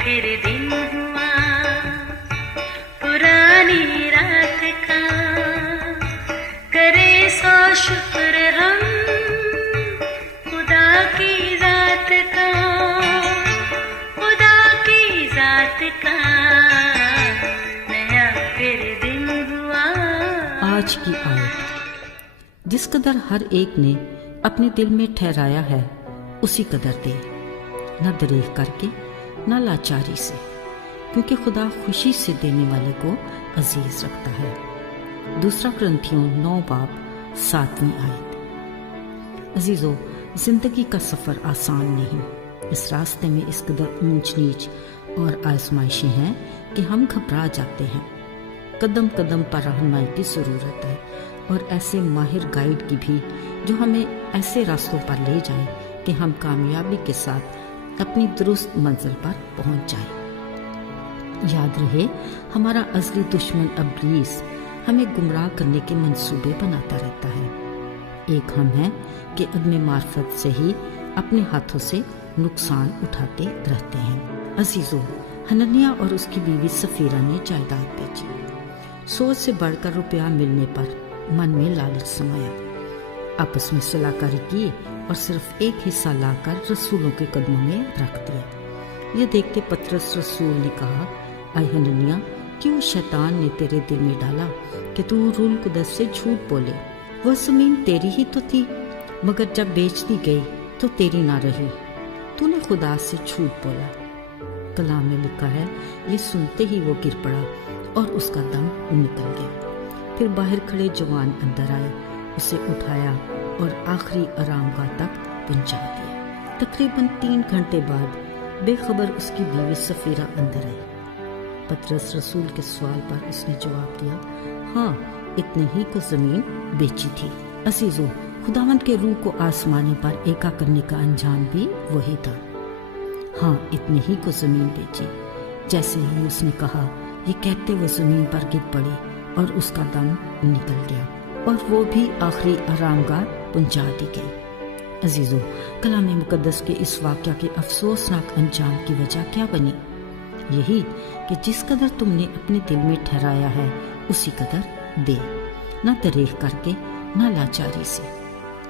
پھر دن ہوا پرانی رات کا، کرے سو شکر ہم خدا کی ذات کا، خدا کی ذات کا، نیا پھر دن ہوا۔ آج کی آیت: جس قدر ہر ایک نے اپنے دل میں ٹھہرایا ہے اسی قدر دے، نہ دریغ کر کے نہ لاچاری سے، کیونکہ خدا خوشی سے دینے والے کو عزیز رکھتا ہے۔ دوسرا کرنتھیوں 9:7 آیت۔ عزیزو، زندگی کا سفر آسان نہیں۔ اس راستے میں اس قدر اونچ نیچ اور آزمائشیں ہیں کہ ہم گھبرا جاتے ہیں۔ قدم قدم پر رہنمائی کی ضرورت ہے، اور ایسے ماہر گائیڈ کی بھی جو ہمیں ایسے راستوں پر لے جائے کہ ہم کامیابی کے ساتھ اپنی درست منزل پر پہنچ جائیں۔ یاد رہے، ہمارا ازلی دشمن ابلیس ہمیں گمراہ کرنے کے منصوبے بناتا رہتا ہے۔ ایک ہم ہیں کہ عدم معرفت سے ہی اپنے ہاتھوں سے نقصان اٹھاتے رہتے ہیں۔ عزیزو، حنانیہ اور اس کی بیوی سفیرہ نے جائیداد بیچی۔ سوچ سے بڑھ کر روپیہ ملنے پر من میں لالچ سمایا، آپس میں صلاح کاری کی اور صرف ایک حصہ لا کر رسولوں کے قدموں میں رکھ دیا۔ یہ دیکھتے پطرس رسول نے کہا، اے حنانیہ، کیوں شیطان نے تیرے دل میں ڈالا کہ تو روح القدس سے جھوٹ بولے؟ وہ زمین تیری ہی تو تھی، مگر جب بیچ دی گئی تو تیری نہ رہی، تو نے خدا سے جھوٹ بولا۔ کلام میں لکھا ہے، یہ سنتے ہی وہ گر پڑا اور اس کا دم نکل گیا۔ پھر باہر کھڑے جوان اندر آئے، اسے اٹھایا اور آخری آرام گاہ تک پہنچا دیا۔ تقریباً 3 گھنٹے بعد بے خبر اس کی بیوی سفیرہ اندر آئی۔ پطرس رسول کے سوال پر اس نے جواب دیا، ہاں، اتنے ہی کو زمین بیچی تھی۔ عزیزو، خداوند کے روح کو آسمانے پر ایکا کرنے کا انجام بھی وہی تھا۔ ہاں، اتنے ہی کو زمین بیچی۔ جیسے ہی اس نے کہا، یہ کہتے وہ زمین پر گر پڑی اور اس کا دم نکل گیا، اور وہ بھی آخری آرام گاہ پہنچا دی گئی۔ عزیزو، کلام مقدس کے اس واقعہ کے افسوسناک انجام کی وجہ کیا بنی؟ یہی کہ جس قدر تم نے اپنے دل میں ٹھہرایا ہے اسی قدر دے، نہ دریغ کر کے نہ لاچاری سے۔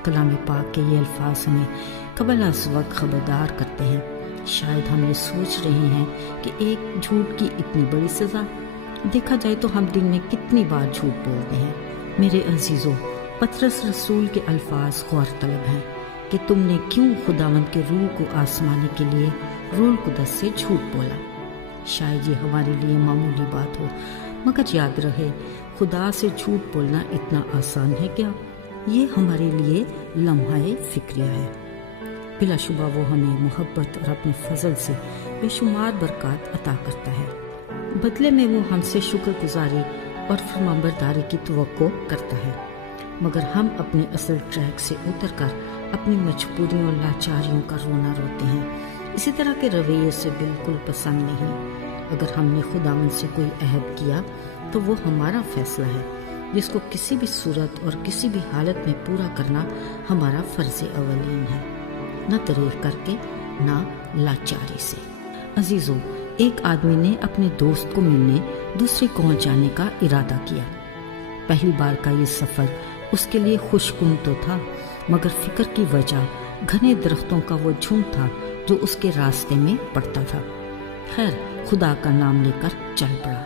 کلام پاک کے یہ الفاظ ہمیں قبل از وقت خبردار کرتے ہیں۔ شاید ہم یہ سوچ رہے ہیں کہ ایک جھوٹ کی اتنی بڑی سزا، دیکھا جائے تو ہم دن میں کتنی بار جھوٹ بولتے ہیں۔ میرے عزیزو، پطرس رسول کے الفاظ غور طلب ہیں کہ تم نے کیوں خداوند کے روح کو آسمانے کے لیے روح القدس سے جھوٹ بولا۔ شاید یہ ہمارے لیے معمولی بات ہو، مگر یاد رہے، خدا سے جھوٹ بولنا اتنا آسان ہے کیا؟ یہ ہمارے لیے لمحہ فکریہ ہے۔ بلا شبہ وہ ہمیں محبت اور اپنے فضل سے بے شمار برکات عطا کرتا ہے، بدلے میں وہ ہم سے شکر گزاری اور فرمانبرداری کی توقع کرتا ہے، مگر ہم اپنے اصل ٹریک سے اتر کر اپنی مجبوریوں اور لاچاریوں کا رونا روتے ہیں۔ اسی طرح کے رویے سے بالکل پسند نہیں۔ اگر ہم نے خداوند سے کوئی عہد کیا تو وہ ہمارا فیصلہ ہے، جس کو کسی بھی صورت اور کسی بھی حالت میں پورا کرنا ہمارا فرض اولین ہے، نہ دریغ کر کے نہ لاچاری سے۔ عزیزو، ایک آدمی نے اپنے دوست کو ملنے دوسری قوم جانے کا ارادہ کیا۔ پہلی بار کا یہ سفر اس کے لیے خوشکن تو تھا، مگر فکر کی وجہ گھنے درختوں کا وہ جھنڈ تھا جو اس کے راستے میں پڑتا تھا۔ خیر، خدا کا نام لے کر چل پڑا۔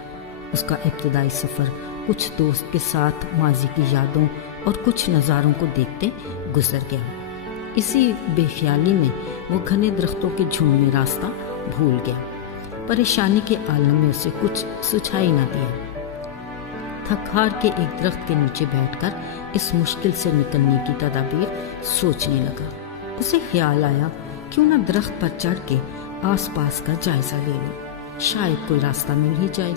اس کا ابتدائی سفر کچھ دوست کے ساتھ ماضی کی یادوں اور کچھ نظاروں کو دیکھتے گزر گیا۔ اسی بے خیالی میں وہ گھنے درختوں کے جھنڈ میں راستہ بھول گیا۔ پریشانی کے عالم میں اسے کچھ سجھائی نہ دیا۔ تھک ہار کے ایک درخت کے نیچے بیٹھ کر اس مشکل سے نکلنے کی تدابیر سوچنے لگا۔ اسے خیال آیا، کیوں نہ درخت پر چڑھ کے آس پاس کا جائزہ لے لوں، شاید کوئی راستہ مل ہی جائے۔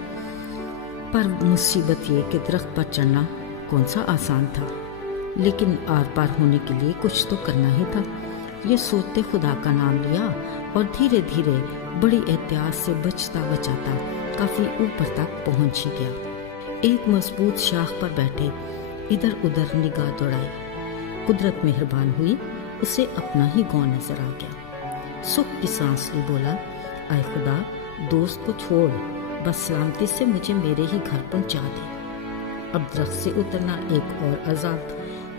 پر مصیبت یہ کہ درخت پر چڑھنا کون سا آسان تھا، لیکن آر پار ہونے کے لیے کچھ تو کرنا ہی تھا۔ یہ سوچتے خدا کا نام لیا اور دھیرے دھیرے بڑی احتیاط سے بچتا بچاتا کافی اوپر تک پہنچ ہی گیا۔ ایک مضبوط شاخ پر بیٹھے ادھر ادھر نگاہ دوڑائی، قدرت مہربان ہوئی، اسے اپنا ہی گاؤں نظر آ گیا۔ سکھ کی سانس لی، بولا، اے خدا، دوست کو چھوڑ، بس سلامتی سے مجھے میرے ہی گھر پہنچا دے۔ اب درخت سے اترنا ایک اور عذاب۔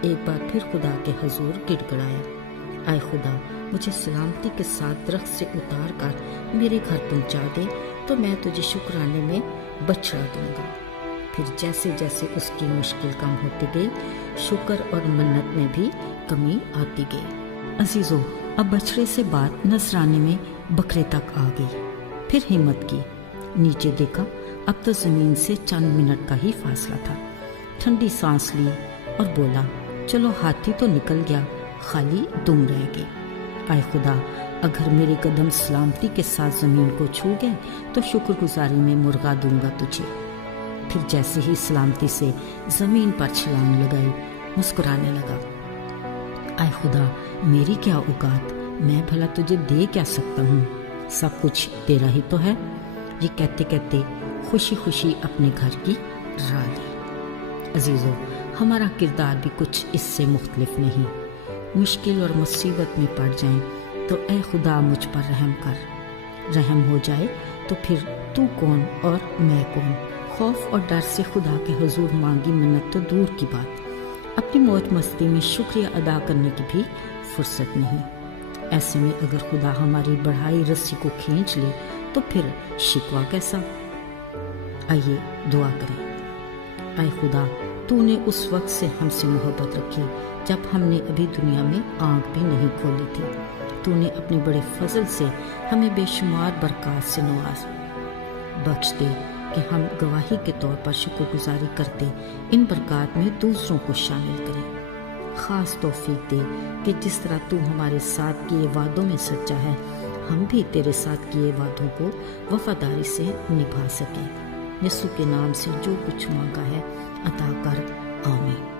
ایک بار پھر خدا کے حضور گڑ گڑایا، اے خدا مجھے سلامتی کے ساتھ درخت سے اتار کر میرے گھر پہنچا دے تو میں تجھے شکرانے میں بچڑا دوں گا۔ پھر جیسے جیسے اس کی مشکل کم ہوتی گئی، شکر اور منت میں بھی کمی آتی گئی۔ عزیزو، اب بچڑے سے بات نذرانے میں بکرے تک آ گئی۔ پھر ہمت کی، نیچے دیکھا، اب تو زمین سے چند منٹ کا ہی فاصلہ تھا۔ ٹھنڈی سانس لی اور بولا، چلو ہاتھی تو نکل گیا، خالی دم رہ گئی۔ اے خدا، اگر میرے قدم سلامتی کے ساتھ زمین کو چھو گئے تو شکر گزاری میں مرغا دوں گا تجھے۔ پھر جیسے ہی سلامتی سے زمین پر چھلانگ لگائی، مسکرانے لگا، اے خدا میری کیا اوقات، میں بھلا تجھے دے کیا سکتا ہوں، سب کچھ تیرا ہی تو ہے۔ یہ کہتے کہتے خوشی خوشی اپنے گھر کی راہ لی۔ عزیزو، ہمارا کردار بھی کچھ اس سے مختلف نہیں۔ مشکل اور مصیبت میں پڑ جائیں تو اے خدا مجھ پر رحم کر، رحم ہو جائے تو پھر تو کون اور میں کون۔ خوف اور ڈر سے خدا کے حضور مانگی منت تو دور کی بات، اپنی موج مستی میں شکریہ ادا کرنے کی بھی فرصت نہیں۔ ایسے میں اگر خدا ہماری بڑھائی رسی کو کھینچ لے تو پھر شکوہ کیسا؟ آئیے دعا کریں۔ اے خدا، تو نے اس وقت سے ہم سے محبت رکھی جب ہم نے ابھی دنیا میں آنکھ بھی نہیں کھولی تھی۔ تو نے اپنے بڑے فضل سے ہمیں بے شمار برکات سے نواز، بخش دے کہ ہم گواہی کے طور پر شکر گزاری کرتے ان برکات میں دوسروں کو شامل کریں۔ خاص توفیق دے کہ جس طرح تو ہمارے ساتھ کیے وعدوں میں سچا ہے، ہم بھی تیرے ساتھ کیے وعدوں کو وفاداری سے نبھا سکیں۔ یسوع کے نام سے جو کچھ مانگا ہے عطا کر، آمین۔